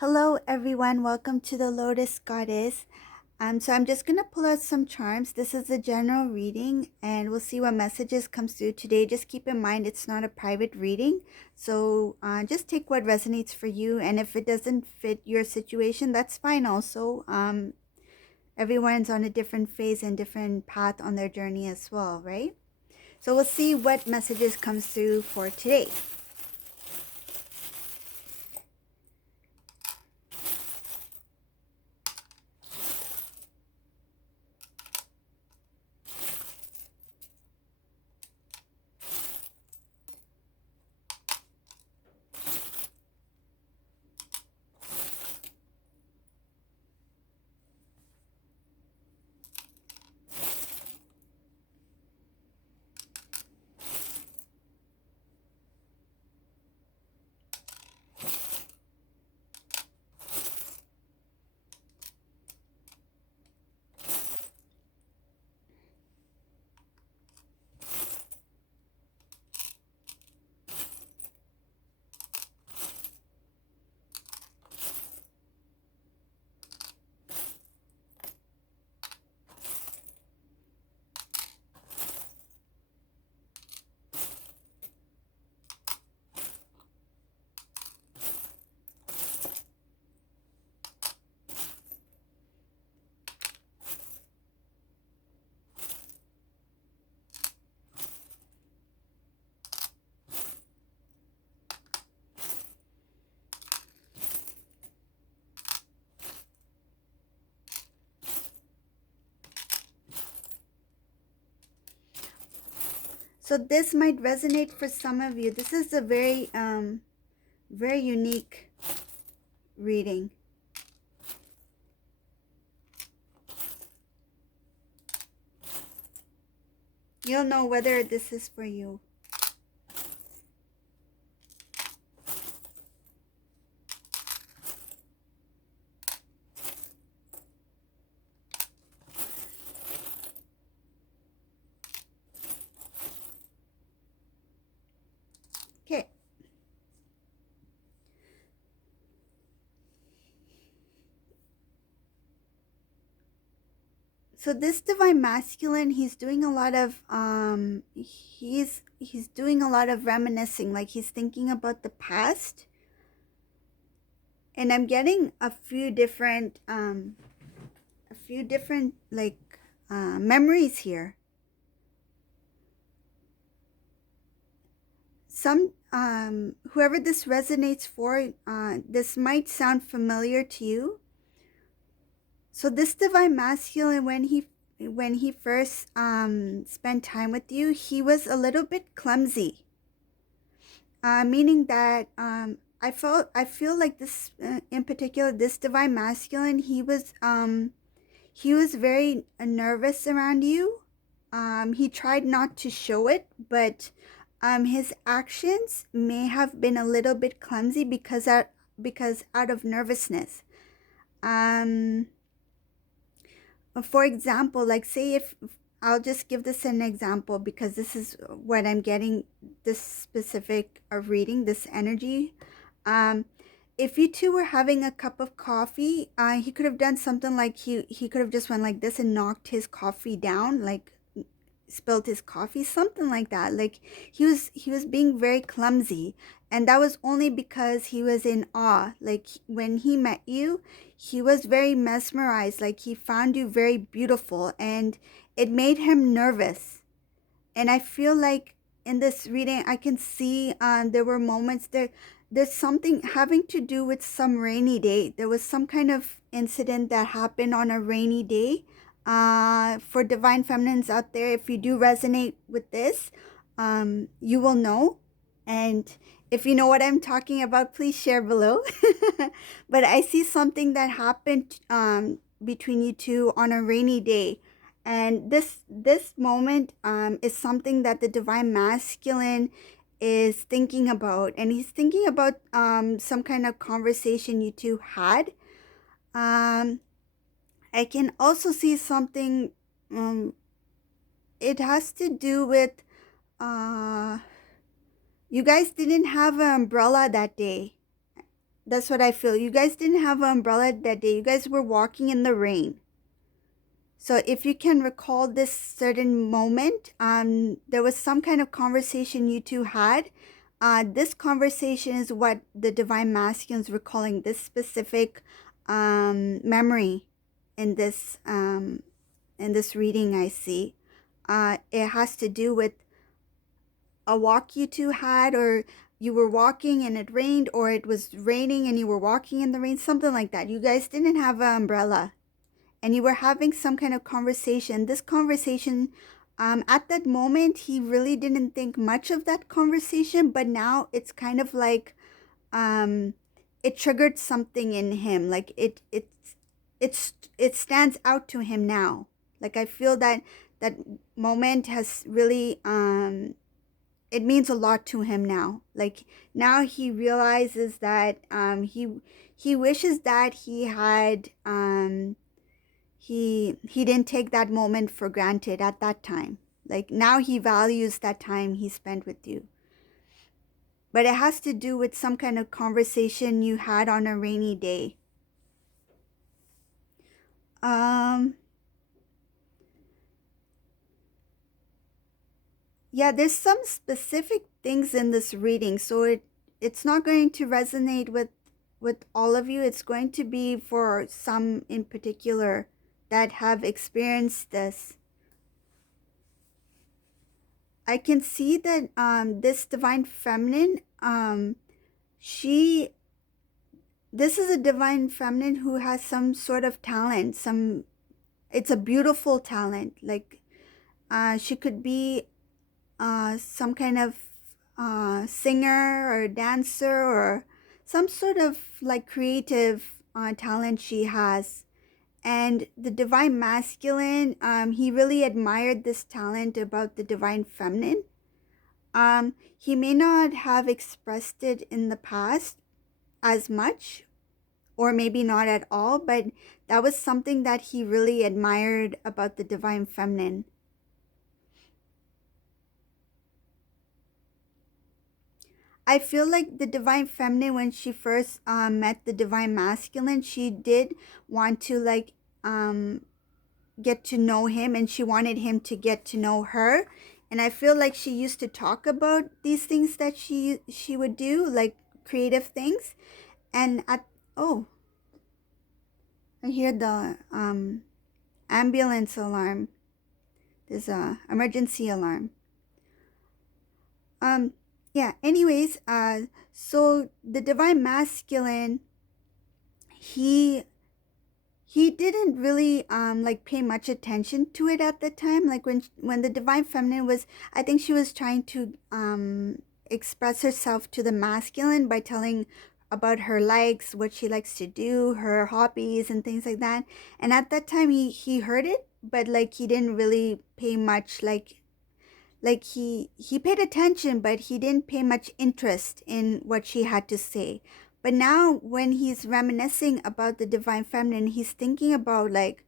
Hello everyone, welcome to the Lotus Goddess. So I'm just gonna pull out some charms. This is a general reading and we'll see what messages comes through today. Just keep in mind it's not a private reading. So just take what resonates for you, and if it doesn't fit your situation, that's fine also. Everyone's on a different phase and different path on their journey as well, right? So we'll see what messages comes through for today. So this might resonate for some of you. This is a very unique reading. You'll know whether this is for you. Okay. So this divine masculine, he's doing a lot of he's doing a lot of reminiscing, like he's thinking about the past. And I'm getting a few different like memories here. Some whoever this resonates for, this might sound familiar to you. So this divine masculine, when he first spent time with you, he was a little bit clumsy, meaning that I feel like this in particular, this divine masculine, he was very nervous around you. He tried not to show it, but his actions may have been a little bit clumsy because out of nervousness. For example, like say if I'll just give this an example because this is what I'm getting, this specific reading, this energy. If you two were having a cup of coffee, he could have done something like he could have just went like this and knocked his coffee down, like spilled his coffee, something like that. Like he was being very clumsy, and that was only because he was in awe. Like when he met you, he was very mesmerized, like he found you very beautiful, and it made him nervous. And I feel like in this reading I can see there were moments there's something having to do with some rainy day. There was some kind of incident that happened on a rainy day. For divine feminines out there, if you do resonate with this, you will know. And if you know what I'm talking about, please share below. But I see something that happened between you two on a rainy day. And this moment is something that the divine masculine is thinking about. And he's thinking about some kind of conversation you two had. Um, I can also see something, um, it has to do with, uh, you guys didn't have an umbrella that day. That's what I feel. You guys didn't have an umbrella that day. You guys were walking in the rain. So if you can recall this certain moment, there was some kind of conversation you two had. This conversation is what the divine masculines were calling this specific memory in this reading I see. It has to do with a walk you two had, or you were walking and it rained, or it was raining and you were walking in the rain, something like that. You guys didn't have an umbrella and you were having some kind of conversation. This conversation, at that moment, he really didn't think much of that conversation, but now it's kind of like it triggered something in him. Like it stands out to him now. Like I feel that that moment has really it means a lot to him now. Like now he realizes that he wishes that he had he didn't take that moment for granted at that time. Like now he values that time he spent with you. But it has to do with some kind of conversation you had on a rainy day. Yeah, there's some specific things in this reading, so it's not going to resonate with all of you. It's going to be for some in particular that have experienced this. I can see that this divine feminine, this is a divine feminine who has some sort of talent. It's a beautiful talent. Like she could be some kind of singer or dancer or some sort of like creative talent she has. And the divine masculine, he really admired this talent about the divine feminine. He may not have expressed it in the past as much, or maybe not at all, but that was something that he really admired about the divine feminine. I feel like the divine feminine, when she first met the divine masculine, she did want to like get to know him, and she wanted him to get to know her. And I feel like she used to talk about these things that she would do, like creative things. And at oh, I hear the ambulance alarm. There's a emergency alarm. Yeah, anyways, so the divine masculine, he didn't really like pay much attention to it at the time. Like when the divine feminine was, I think she was trying to express herself to the masculine by telling about her likes, what she likes to do, her hobbies and things like that. And at that time he heard it, but like he didn't really pay much like he paid attention, but he didn't pay much interest in what she had to say. But now when he's reminiscing about the divine feminine, he's thinking about like,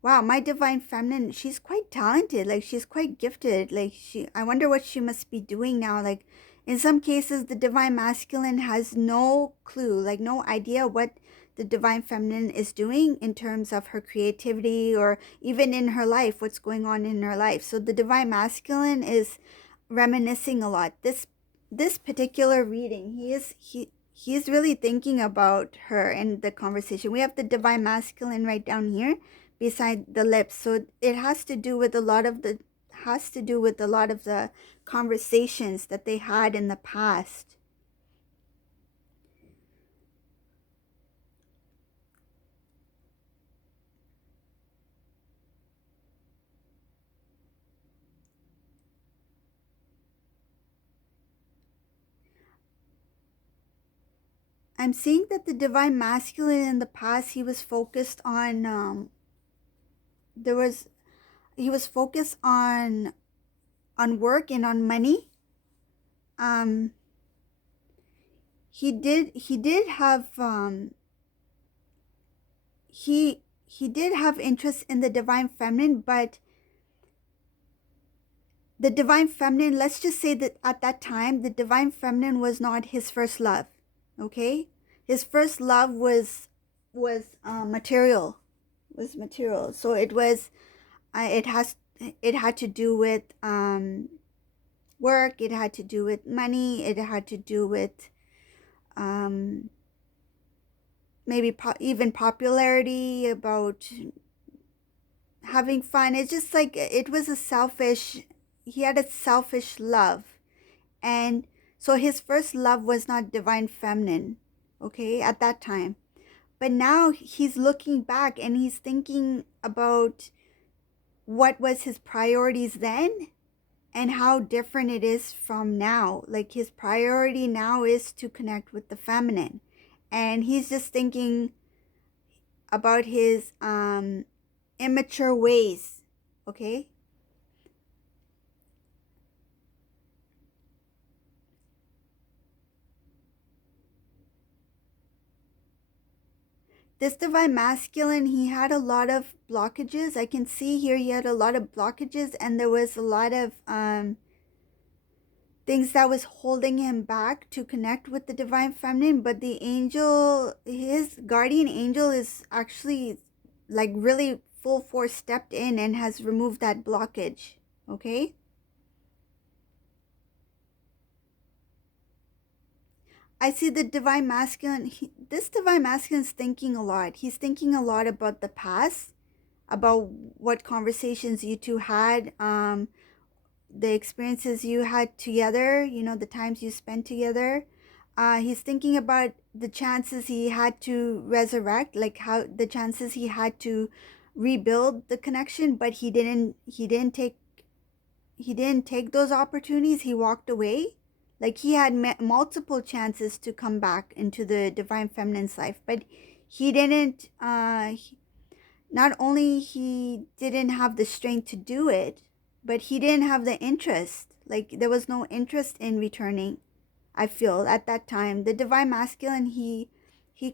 wow, my divine feminine, she's quite talented, like she's quite gifted. Like I wonder what she must be doing now. Like in some cases the divine masculine has no clue, like no idea what the divine feminine is doing in terms of her creativity, or even in her life, what's going on in her life. So the divine masculine is reminiscing a lot. This particular reading, he's really thinking about her and the conversation. We have the divine masculine right down here beside the lips. So it has to do with a lot of the conversations that they had in the past. I'm seeing that the divine masculine in the past, he was focused on he was focused on work and on money. He did have he did have interest in the divine feminine, but the divine feminine, let's just say that at that time the divine feminine was not his first love. Okay, his first love material, was material. So it had to do with work, it had to do with money, it had to do with um, maybe even popularity, about having fun. It's just like it was a selfish, he had a selfish love. And so his first love was not divine feminine, okay, at that time. But now he's looking back and he's thinking about what was his priorities then and how different it is from now. Like his priority now is to connect with the feminine. And he's just thinking about his immature ways, okay? This divine masculine, he had a lot of blockages. I can see here he had a lot of blockages, and there was a lot of things that was holding him back to connect with the divine feminine. But the angel, his guardian angel, is actually like really full force stepped in and has removed that blockage, okay? I see the divine masculine. This divine masculine is thinking a lot. He's thinking a lot about the past, about what conversations you two had, the experiences you had together, you know, the times you spent together. He's thinking about the chances he had to resurrect, like how the chances he had to rebuild the connection, but he didn't take those opportunities. He walked away. Like he had multiple chances to come back into the divine feminine's life, but he didn't. Not only he didn't have the strength to do it, but he didn't have the interest. Like there was no interest in returning. I feel at that time the divine masculine, he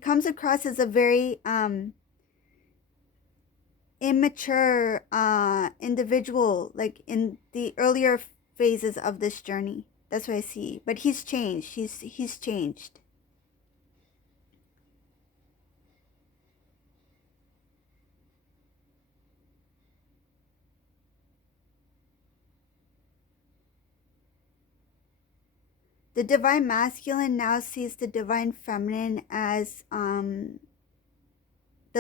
comes across as a very immature individual, like in the earlier phases of this journey. That's what I see. But he's changed. He's changed. The divine masculine now sees the divine feminine as the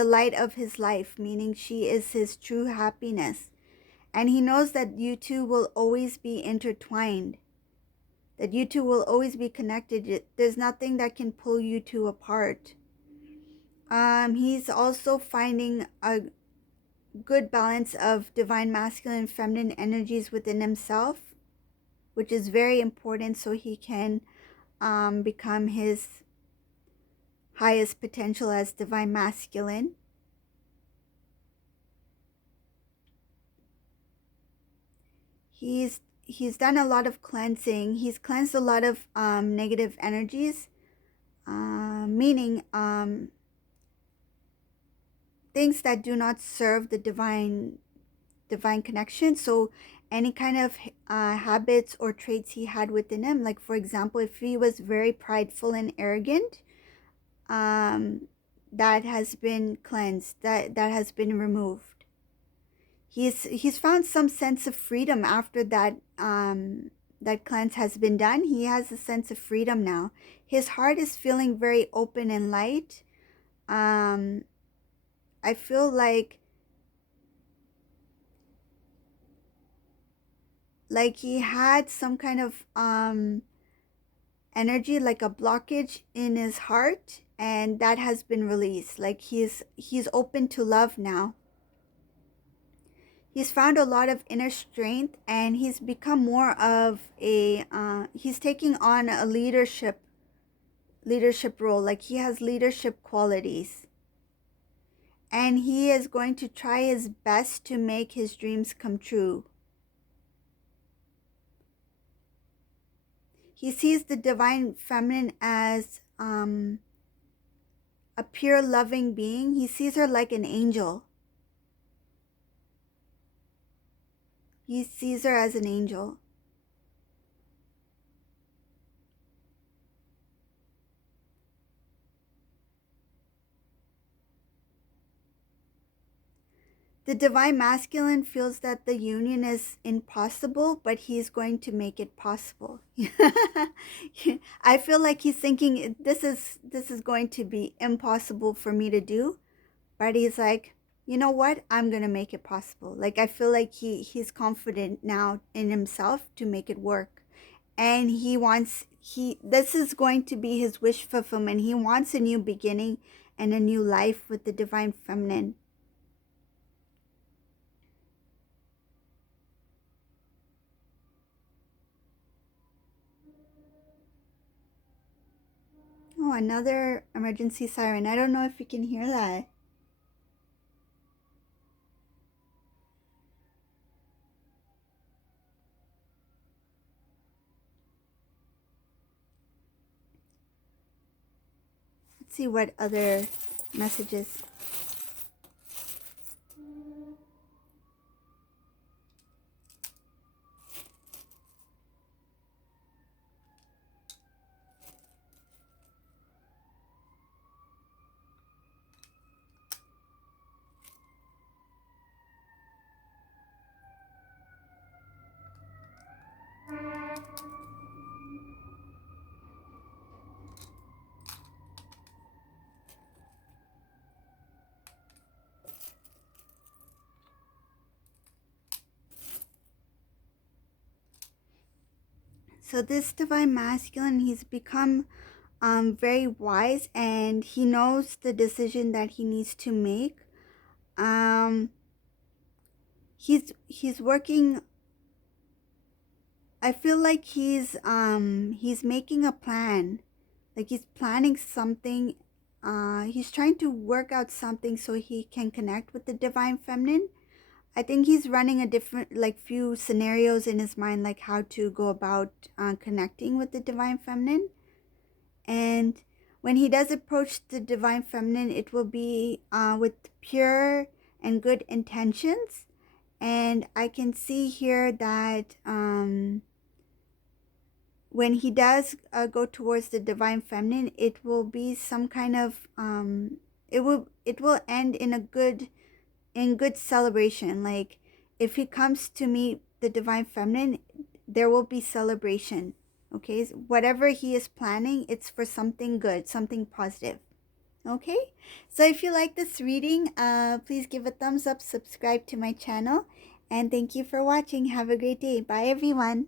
light of his life, meaning she is his true happiness. And he knows that you two will always be intertwined, that you two will always be connected. There's nothing that can pull you two apart. He's also finding a good balance of divine masculine and feminine energies within himself, which is very important so he can become his highest potential as divine masculine. He's done a lot of cleansing. He's cleansed a lot of negative energies, meaning things that do not serve the divine connection. So any kind of habits or traits he had within him, like for example, if he was very prideful and arrogant, that has been cleansed, that has been removed. He's found some sense of freedom after that that cleanse has been done. He has a sense of freedom now. His heart is feeling very open and light. I feel like he had some kind of energy, like a blockage in his heart, and that has been released. Like he's open to love now. He's found a lot of inner strength, and he's become more of a he's taking on a leadership role. Like he has leadership qualities, and he is going to try his best to make his dreams come true. He sees the divine feminine as a pure loving being. He sees her like an angel. He sees her as an angel. The divine masculine feels that the union is impossible, but he's going to make it possible. I feel like he's thinking this is going to be impossible for me to do, but he's like, you know what? I'm going to make it possible. Like, I feel like he's confident now in himself to make it work. And this is going to be his wish fulfillment. He wants a new beginning and a new life with the divine feminine. Oh, another emergency siren. I don't know if you can hear that. Let's see what other messages. So this divine masculine, he's become very wise, and he knows the decision that he needs to make. Um, he's working. I feel like he's making a plan, like he's planning something. He's trying to work out something so he can connect with the divine feminine. I think he's running a different, like, few scenarios in his mind, like how to go about connecting with the divine feminine. And when he does approach the divine feminine, it will be with pure and good intentions. And I can see here that when he does go towards the divine feminine, it will be some kind of it will end in a good celebration. Like, if he comes to meet the divine feminine, there will be celebration. Okay, whatever he is planning, it's for something good, something positive. Okay, so if you like this reading, please give a thumbs up, subscribe to my channel, and thank you for watching. Have a great day. Bye everyone.